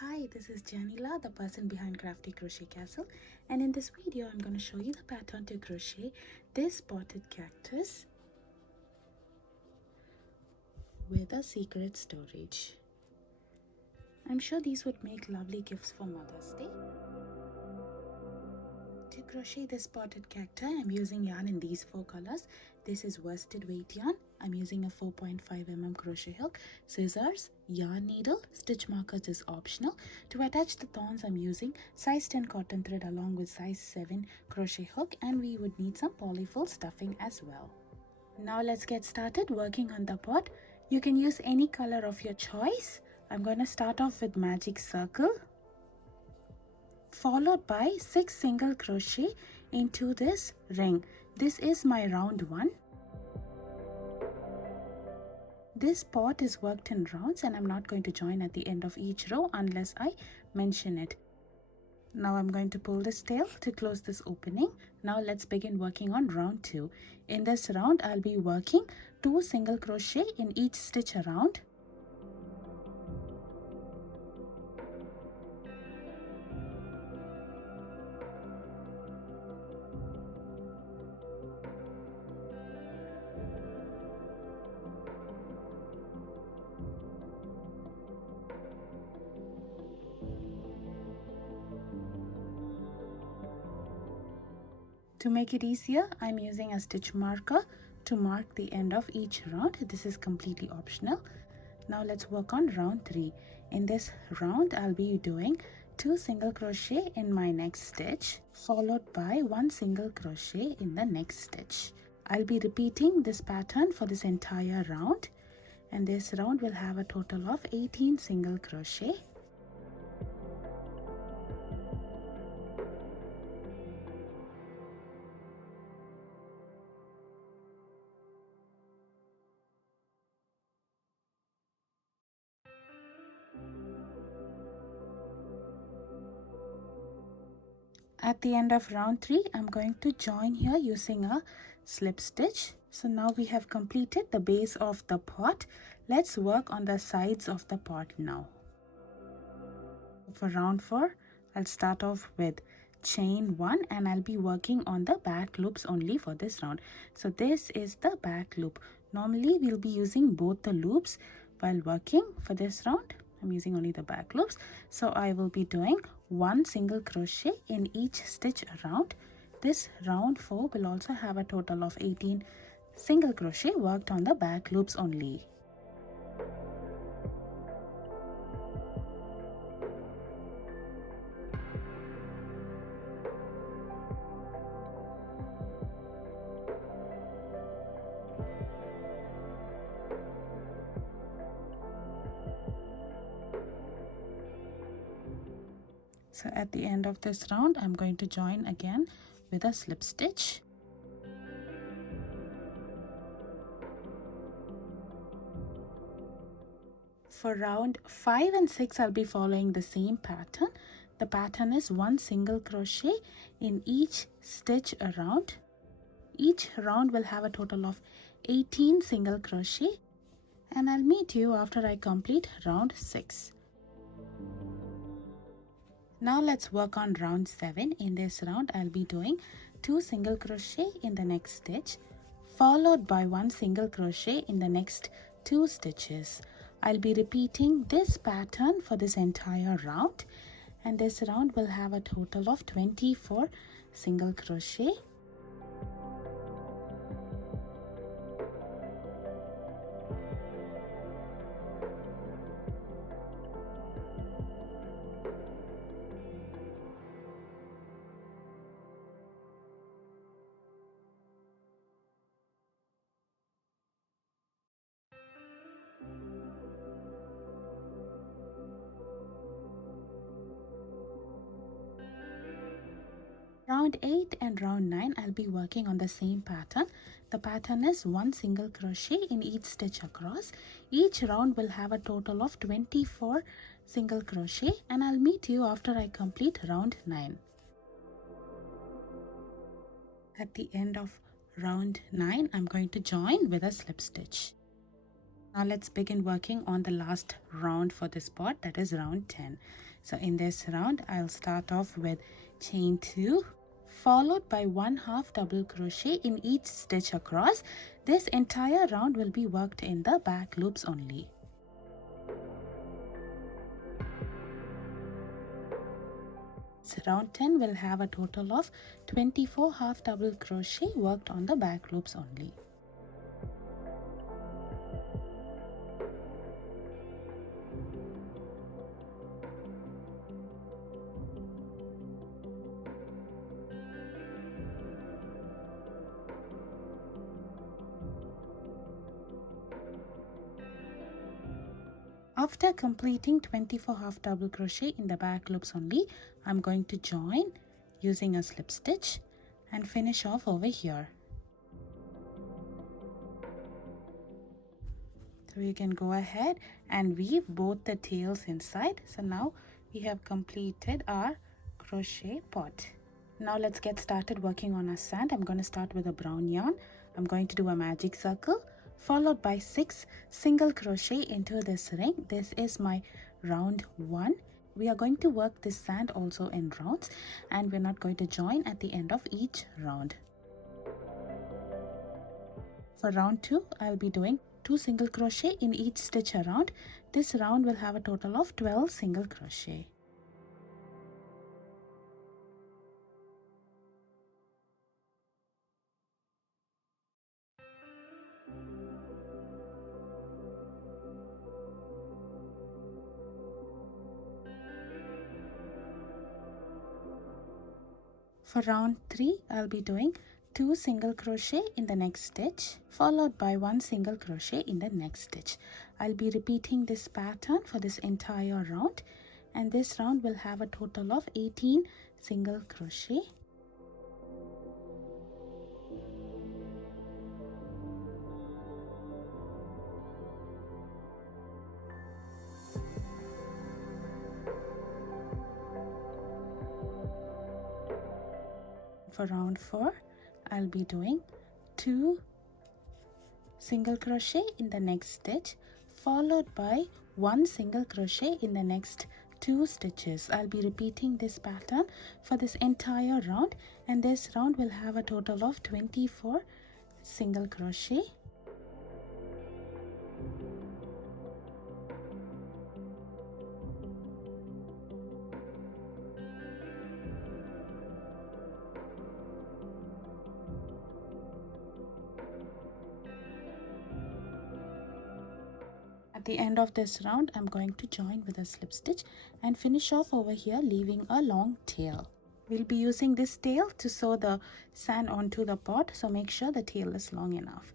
Hi, this is Janila, the person behind Crafty Crochet Castle, and in this video I'm going to show you the pattern to crochet this potted cactus with a secret storage. I'm sure these would make lovely gifts for Mother's Day. To crochet this potted cacti, I'm using yarn in these 4 colors. This is worsted weight yarn. I'm using a 4.5 mm crochet hook, scissors, yarn needle, stitch markers is optional. To attach the thorns, I'm using size 10 cotton thread along with size 7 crochet hook, and we would need some polyfill stuffing as well. Now let's get started working on the pot. You can use any color of your choice. I'm going to start off with magic circle, followed by 6 single crochet into this ring. This is my round one. This pot is worked in rounds and I'm not going to join at the end of each row unless I mention it. Now I'm going to pull this tail to close this opening. Now let's begin working on round 2. In this round I'll be working 2 single crochet in each stitch around. To make it easier, I'm using a stitch marker to mark the end of each round. This is completely optional. Now let's work on round 3. In this round, I'll be doing 2 single crochet in my next stitch, followed by 1 single crochet in the next stitch. I'll be repeating this pattern for this entire round, and this round will have a total of 18 single crochet. At the end of round 3, I'm going to join here using a slip stitch. So now we have completed the base of the pot. Let's work on the sides of the pot now. For round 4, I'll start off with chain 1 and I'll be working on the back loops only for this round. So this is the back loop. Normally we'll be using both the loops while working. For this round I'm using only the back loops, so I will be doing 1 single crochet in each stitch around. This round 4 will also have a total of 18 single crochet worked on the back loops only. So at the end of this round, I'm going to join again with a slip stitch. For round 5 and 6, I'll be following the same pattern. The pattern is 1 single crochet in each stitch around. Each round will have a total of 18 single crochet, and I'll meet you after I complete round 6. Now let's work on round 7. In this round, I'll be doing 2 single crochet in the next stitch, followed by 1 single crochet in the next 2 stitches. I'll be repeating this pattern for this entire round, and this round will have a total of 24 single crochet. Round 8 and round 9, I'll be working on the same pattern. The pattern is 1 single crochet in each stitch across. Each round will have a total of 24 single crochet, and I'll meet you after I complete round 9. At the end of round 9, I'm going to join with a slip stitch. Now let's begin working on the last round for this part, that is round 10. So in this round, I'll start off with chain 2, followed by 1/2 double crochet in each stitch across. This entire round will be worked in the back loops only. So round 10 will have a total of 24 half double crochet worked on the back loops only. After completing 24 half double crochet in the back loops only, I'm going to join using a slip stitch and finish off over here. So you can go ahead and weave both the tails inside. So now we have completed our crochet pot. Now let's get started working on our sand. I'm going to start with a brown yarn. I'm going to do a magic circle followed by 6 single crochet into this ring. This is my round 1. We are going to work this sand also in rounds, and we're not going to join at the end of each round. For round 2, I'll be doing 2 single crochet in each stitch around. This round will have a total of 12 single crochet. For round 3, I'll be doing 2 single crochet in the next stitch, followed by 1 single crochet in the next stitch. I'll be repeating this pattern for this entire round, and this round will have a total of 18 single crochet. For round 4, I'll be doing 2 single crochet in the next stitch, followed by 1 single crochet in the next 2 stitches. I'll be repeating this pattern for this entire round, and this round will have a total of 24 single crochet. At the end of this round, I'm going to join with a slip stitch and finish off over here, leaving a long tail. We'll be using this tail to sew the sand onto the pot, so make sure the tail is long enough.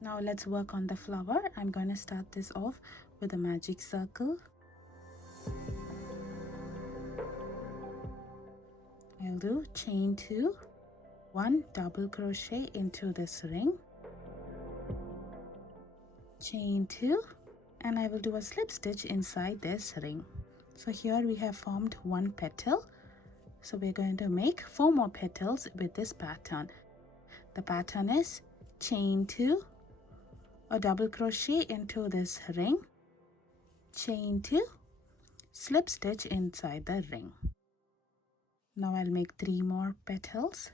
Now let's work on the flower. I'm going to start this off with a magic circle. I'll do chain 2, 1 double crochet into this ring, chain 2, and I will do a slip stitch inside this ring. So here we have formed 1 petal, so we're going to make 4 more petals with this pattern. The pattern is chain 2, a double crochet into this ring, chain 2, slip stitch inside the ring. Now I'll make 3 more petals.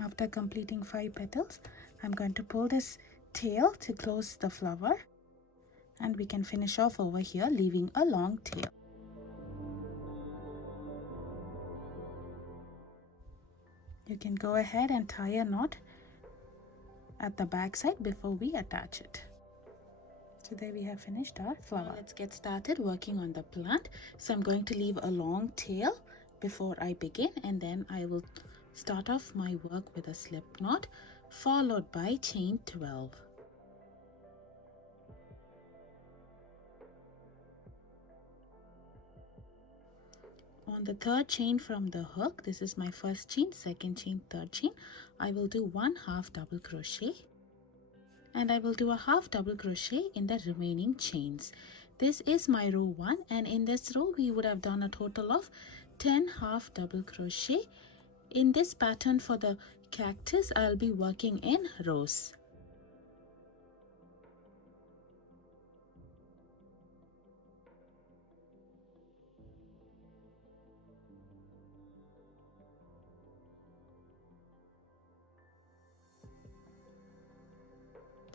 After completing 5 petals, I'm going to pull this tail to close the flower, and we can finish off over here, leaving a long tail. You can go ahead and tie a knot at the back side before we attach it. So there we have finished our flower. Now let's get started working on the plant. So I'm going to leave a long tail before I begin, and then I will start off my work with a slip knot followed by chain 12. on the third chain from the hook, this is my first chain, second chain, third chain, I will do 1 half double crochet, and I will do a half double crochet in the remaining chains. This is my row 1, and in this row we would have done a total of 10 half double crochet. In this pattern for the cactus, I'll be working in rows.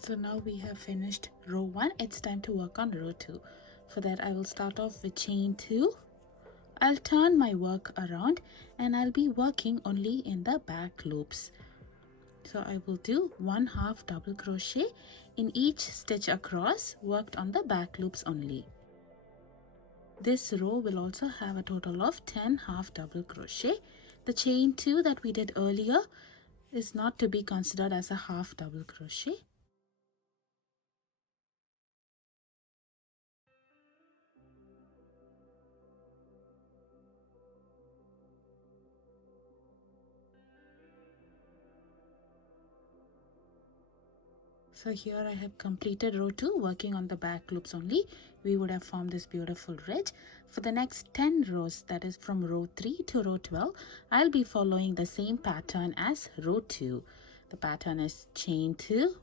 So now we have finished row 1. It's time to work on row 2. For that, I will start off with chain 2. I'll turn my work around and I'll be working only in the back loops. So I will do 1 half double crochet in each stitch across, worked on the back loops only. This row will also have a total of 10 half double crochet. The chain 2 that we did earlier is not to be considered as a half double crochet. So here I have completed row 2, working on the back loops only. We would have formed this beautiful ridge. For the next 10 rows, that is from row 3 to row 12, I'll be following the same pattern as row 2. The pattern is chain 2,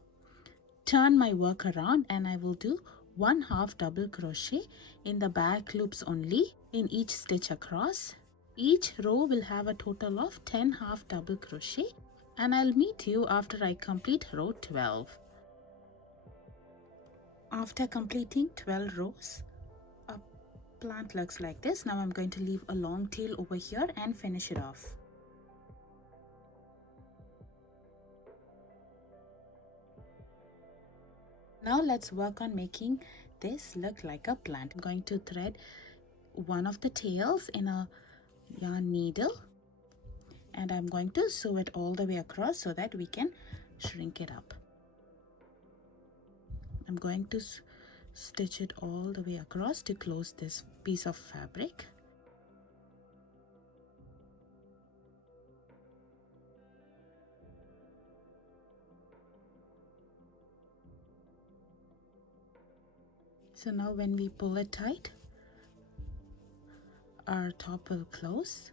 turn my work around, and I will do 1 half double crochet in the back loops only in each stitch across. Each row will have a total of 10 half double crochet, and I'll meet you after I complete row 12. After completing 12 rows, a plant looks like this. Now I'm going to leave a long tail over here and finish it off. Now let's work on making this look like a plant. I'm going to thread one of the tails in a yarn needle, and I'm going to sew it all the way across so that we can shrink it up. I'm going to stitch it all the way across to close this piece of fabric. So now when we pull it tight, our top will close,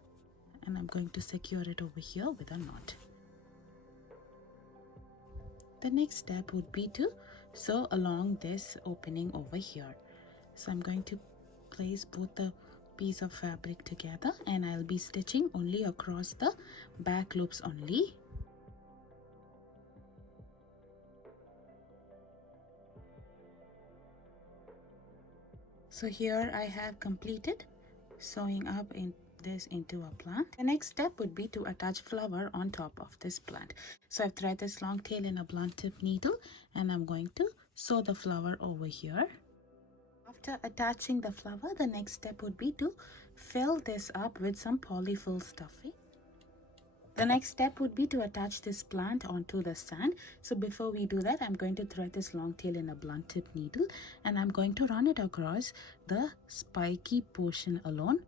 and I'm going to secure it over here with a knot. The next step would be to sew along this opening over here. So I'm going to place both the piece of fabric together, and I'll be stitching only across the back loops only. So here I have completed sewing up into a plant. The next step would be to attach flower on top of this plant. So I've threaded this long tail in a blunt tip needle, and I'm going to sew the flower over here. After attaching the flower, the next step would be to fill this up with some polyfill stuffing. The next step would be to attach this plant onto the stand. So before we do that, I'm going to thread this long tail in a blunt tip needle, and I'm going to run it across the spiky portion alone.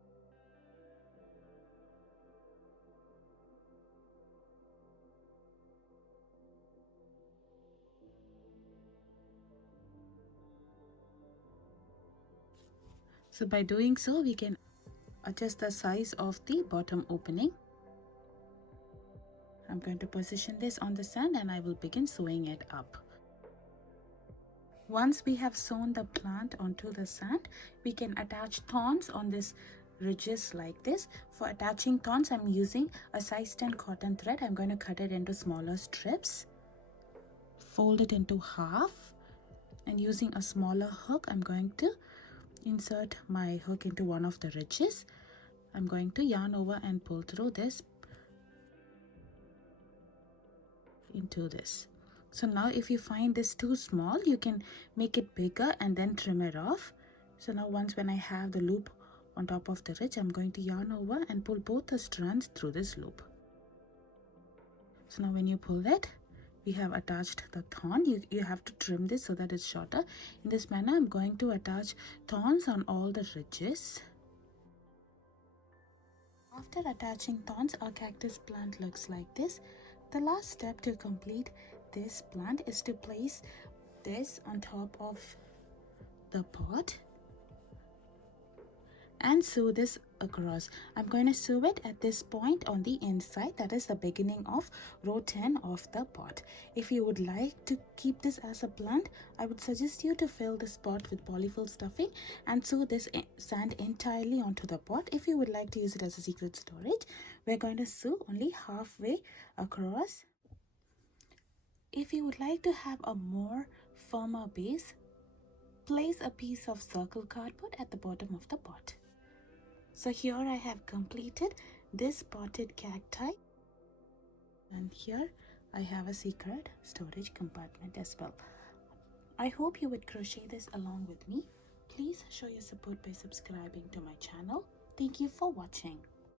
So by doing so, we can adjust the size of the bottom opening. I'm going to position this on the sand, and I will begin sewing it up. Once we have sewn the plant onto the sand, we can attach thorns on this ridges like this. For attaching thorns, I'm using a size 10 cotton thread. I'm going to cut it into smaller strips, fold it into half, and using a smaller hook, I'm going to insert my hook into one of the ridges. I'm going to yarn over and pull through this into this. So now if you find this too small, you can make it bigger and then trim it off. So now when I have the loop on top of the ridge, I'm going to yarn over and pull both the strands through this loop. So now when you pull it, we have attached the thorn. You have to trim this so that it's shorter. In this manner, I'm going to attach thorns on all the ridges. After attaching thorns, our cactus plant looks like this. The last step to complete this plant is to place this on top of the pot and sew this across. I'm going to sew it at this point on the inside, that is the beginning of row 10 of the pot. If you would like to keep this as a plant, I would suggest you to fill this pot with polyfill stuffing and sew this sand entirely onto the pot. If you would like to use it as a secret storage, we're going to sew only halfway across. If you would like to have a more firmer base, place a piece of circle cardboard at the bottom of the pot. So here I have completed this potted cacti, and here I have a secret storage compartment as well. I hope you would crochet this along with me. Please show your support by subscribing to my channel. Thank you for watching.